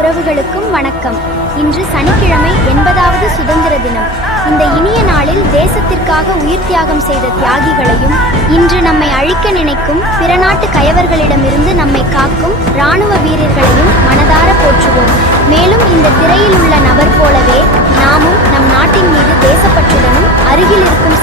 உறவுகளுக்கும் வணக்கம். இன்று சனிக்கிழமை 80வது சுதந்திர தினம். இந்த இனிய நாளில் தேசத்திற்காக உயிர் தியாகம் செய்த தியாகிகளையும், இன்று நம்மை அழிக்க நினைக்கும் பிற நாட்டு கயவர்களிடமிருந்து நம்மை காக்கும் இராணுவ வீரர்களையும் மனதார போற்றுவோம். மேலும் இந்த திரையில் உள்ள நபர் போலவே நாமும் நம் நாட்டின் மீது தேசப்பற்றுடனும் அருகில் இருக்கும்